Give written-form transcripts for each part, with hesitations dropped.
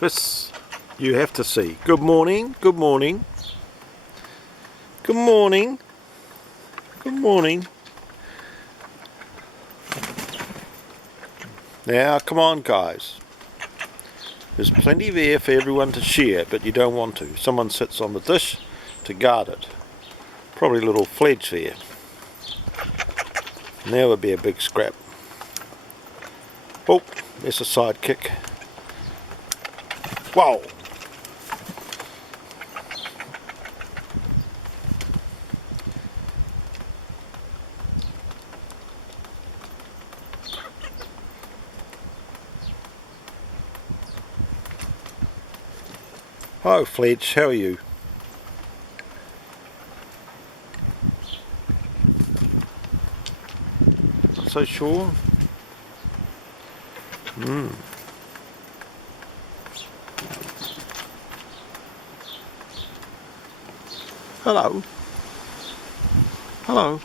This you have to see. Good morning, good morning. Good morning. Good morning. Now, come on guys. There's plenty there for everyone to share, but you don't want to. Someone sits on the dish to guard it. Probably a little fledge there. Now would be a big scrap. Oh, there's a side kick. Whoa! Oh, Fledge, how are you? Not so sure. Hello. Hello.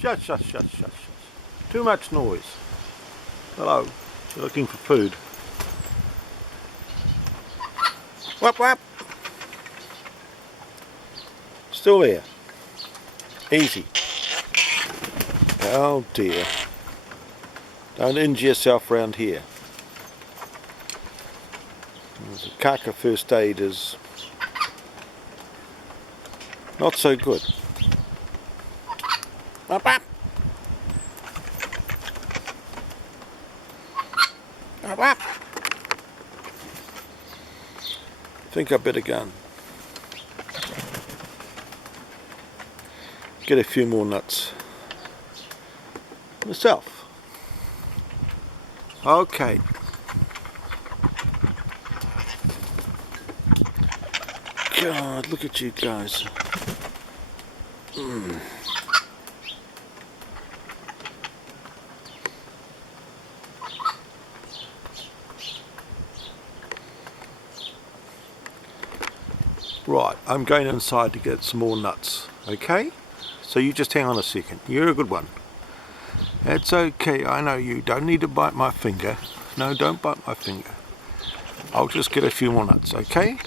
Shush, shush, shush, shush, shush. Too much noise. Hello. You're looking for food. Whap whap. Still there. Easy. Oh dear. Don't injure yourself round here. The KAKA first aid is not so good. Whap whap. Whap whap. I think I better go and get a few more nuts myself. Okay. God, look at you guys. Right, I'm going inside to get some more nuts, okay? So you just hang on a second. You're a good one. That's okay, I know you don't need to bite my finger. No, don't bite my finger. I'll just get a few more nuts, okay?